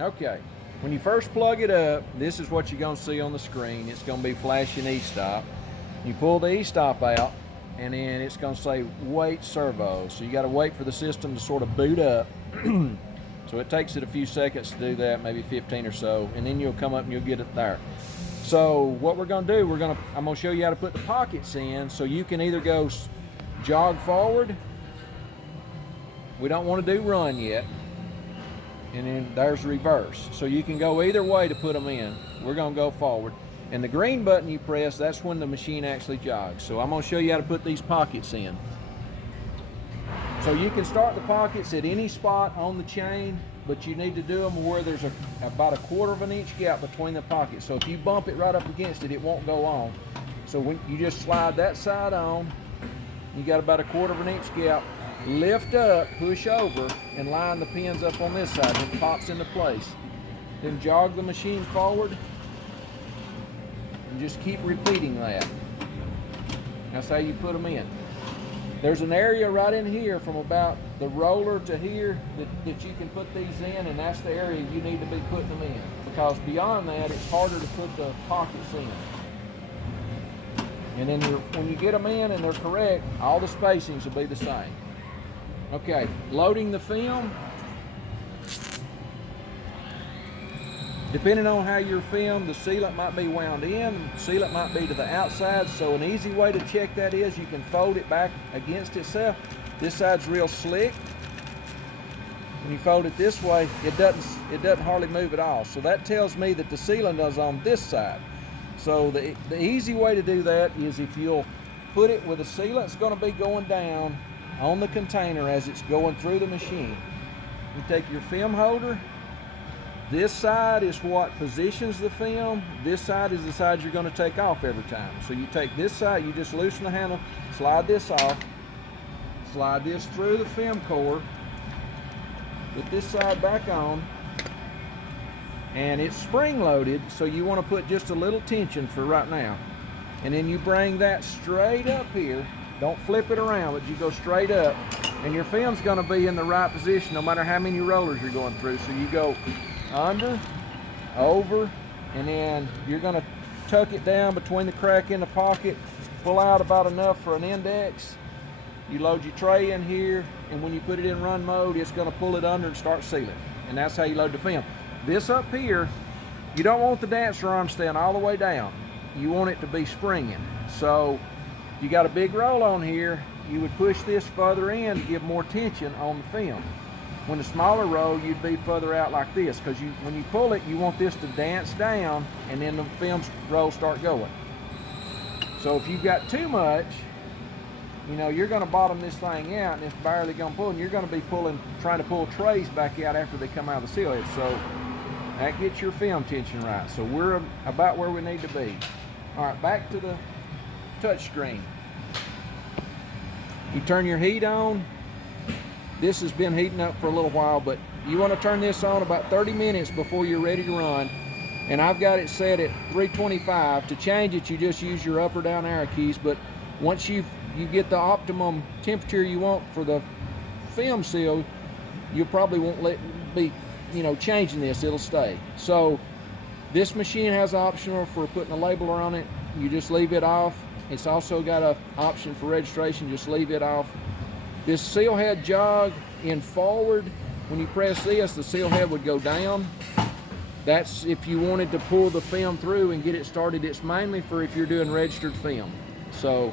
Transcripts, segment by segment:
Okay, when you first plug it up, this is what you're gonna see on the screen. It's gonna be flashing e-stop. You pull the e-stop out, and then it's gonna say wait servo. So you gotta wait for the system to sort of boot up. So it takes it a few seconds to do that, maybe 15 or so, and then you'll come up and you'll get it there. So what we're gonna do, I'm gonna show you how to put the pockets in, so you can either go jog forward. We don't want to do run yet. And then there's reverse. So you can go either way to put them in. We're gonna go forward. And the green button you press, that's when the machine actually jogs. So I'm gonna show you how to put these pockets in. So you can start the pockets at any spot on the chain, but you need to do them where there's about a 1/4 inch gap between the pockets. So if you bump it right up against it, it won't go on. So when you just slide that side on, you got about a 1/4 inch gap. Lift up, push over, and line the pins up on this side, and it pops into place. Then jog the machine forward, and just keep repeating that. That's how you put them in. There's an area right in here from about the roller to here that you can put these in, and that's the area you need to be putting them in. Because beyond that, it's harder to put the pockets in. And then when you get them in and they're correct, all the spacings will be the same. Okay, loading the film. Depending on how you're filmed, the sealant might be wound in, the sealant might be to the outside, so an easy way to check that is you can fold it back against itself. This side's real slick. When you fold it this way, it doesn't hardly move at all. So that tells me that the sealant is on this side. So the easy way to do that is if you'll put it where the sealant's going to be going down on the container as it's going through the machine. You take your film holder. This side is what positions the film. This side is the side you're going to take off every time. So you take this side, you just loosen the handle, slide this off, slide this through the film core, put this side back on, and it's spring loaded, so you want to put just a little tension for right now. And then you bring that straight up here. Don't flip it around, but you go straight up, and your film's going to be in the right position no matter how many rollers you're going through. So you go under, over, and then you're going to tuck it down between the crack in the pocket, pull out about enough for an index. You load your tray in here, and when you put it in run mode, it's going to pull it under and start sealing. And that's how you load the film. This up here, you don't want the dancer arm staying all the way down. You want it to be springing. So you got a big roll on here, you would push this further in to give more tension on the film. When the smaller roll, you'd be further out like this, because when you pull it, you want this to dance down, and then the film rolls start going. So if you've got too much, you know, you're going to bottom this thing out, and it's barely going to pull, and you're going to be trying to pull trays back out after they come out of the seal head. So that gets your film tension right. So we're about where we need to be. All right, back to the touch screen. You turn your heat on. This has been heating up for a little while, but you want to turn this on about 30 minutes before you're ready to run. And I've got it set at 325. To change it, you just use your up or down arrow keys, but once you get the optimum temperature you want for the film seal, you probably won't be changing this, it'll stay. So this machine has an option for putting a labeler on it. You just leave it off. It's also got an option for registration, just leave it off. This seal head jog in forward, when you press this, the seal head would go down. That's if you wanted to pull the film through and get it started. It's mainly for if you're doing registered film. So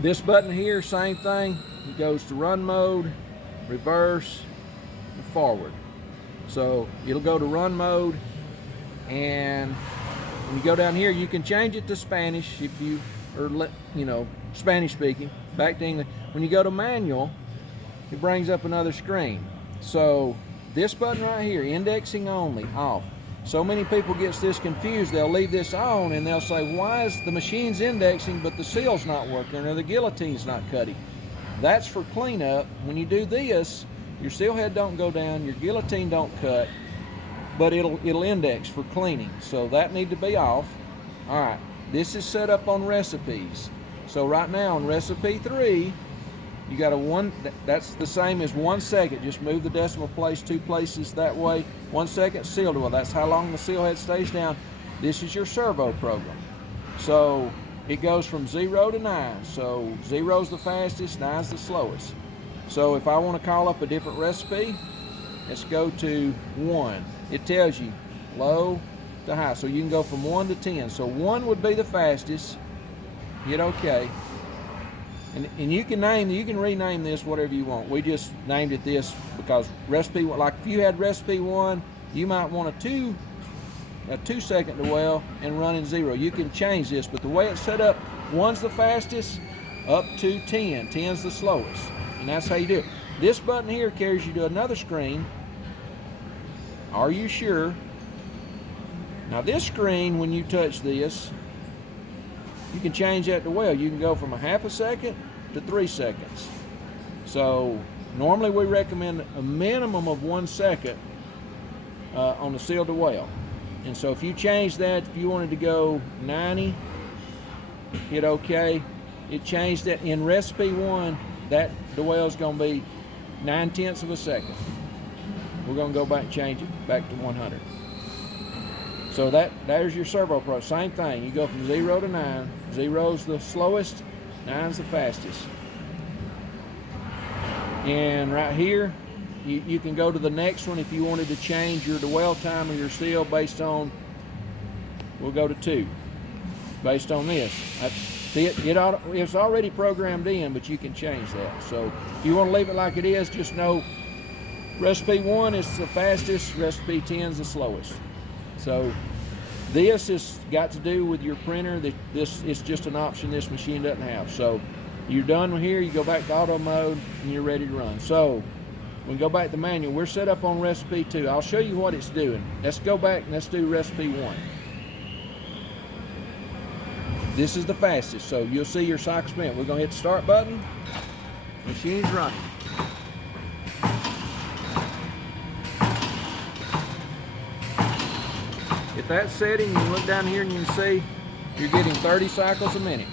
this button here, same thing. It goes to run mode, reverse, and forward. So it'll go to run mode, and when you go down here, you can change it to Spanish if you are, Spanish speaking. Back to English. When you go to manual, it brings up another screen. So this button right here, indexing only, off. So many people get this confused. They'll leave this on and they'll say, why is the machine's indexing but the seal's not working or the guillotine's not cutting? That's for cleanup. When you do this, your seal head don't go down, your guillotine don't cut, but it'll index for cleaning. So that need to be off. All right, this is set up on recipes. So right now on recipe 3, You got a one, that's the same as 1 second. Just move the decimal place 2 places that way. 1 second, seal dwell. That's how long the seal head stays down. This is your servo program. So it goes from 0 to 9. So 0's the fastest, 9's the slowest. So if I want to call up a different recipe, let's go to 1. It tells you low to high. So you can go from 1 to 10. So 1 would be the fastest. Hit OK. And you can rename this whatever you want. We just named it this because recipe, like if you had recipe 1, you might want a 2 second dwell and run in 0. You can change this, but the way it's set up, 1's the fastest up to 10. 10's the slowest, and that's how you do it. This button here carries you to another screen. Are you sure? Now this screen, when you touch this, you can change that dwell. You can go from a half a second to 3 seconds. So normally we recommend a minimum of 1 second on the seal dwell. And so if you change that, if you wanted to go 90, hit OK. It changed that. In recipe 1, that dwell is going to be 9/10 of a second. We're going to go back and change it back to 100. So there's your servo pro. Same thing. You go from 0 to 9. 0's the slowest, 9's the fastest. And right here, you can go to the next one if you wanted to change your dwell time or your seal based on, we'll go to 2, based on this. It's already programmed in, but you can change that. So if you want to leave it like it is, just know recipe 1 is the fastest, recipe 10 is the slowest. So this has got to do with your printer. This is just an option this machine doesn't have. So you're done here, you go back to auto mode, and you're ready to run. So we go back to manual. We're set up on recipe 2. I'll show you what it's doing. Let's go back and let's do recipe 1. This is the fastest, so you'll see your cycle spin. We're going to hit the start button. Machine's running. At that setting, you look down here and you can see you're getting 30 cycles a minute.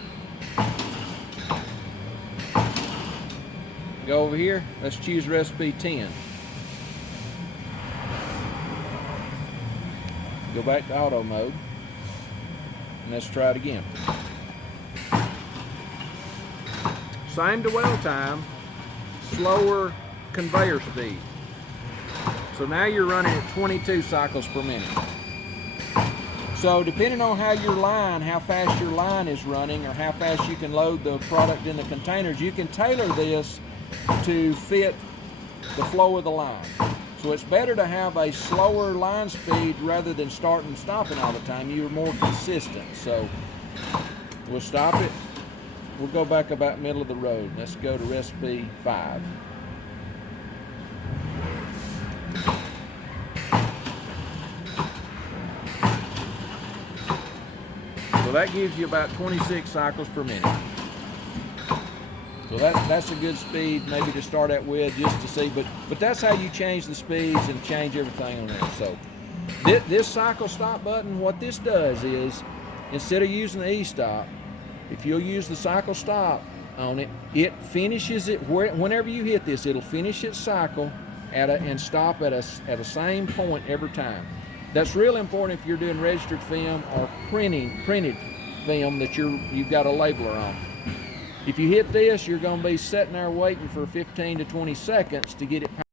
Go over here, let's choose recipe 10. Go back to auto mode, and let's try it again. Same dwell time, slower conveyor speed. So now you're running at 22 cycles per minute. So depending on how fast your line is running or how fast you can load the product in the containers, you can tailor this to fit the flow of the line. So it's better to have a slower line speed rather than starting and stopping all the time. You're more consistent. So we'll stop it. We'll go back about middle of the road. Let's go to recipe 5. So that gives you about 26 cycles per minute. So that's a good speed maybe to start out with just to see, but that's how you change the speeds and change everything on there. So this cycle stop button, what this does is, instead of using the E-stop, if you'll use the cycle stop on it, it finishes it whenever you hit this, it'll finish its cycle and stop at a same point every time. That's real important if you're doing registered film or printed film that you've got a labeler on. If you hit this, you're going to be sitting there waiting for 15 to 20 seconds to get it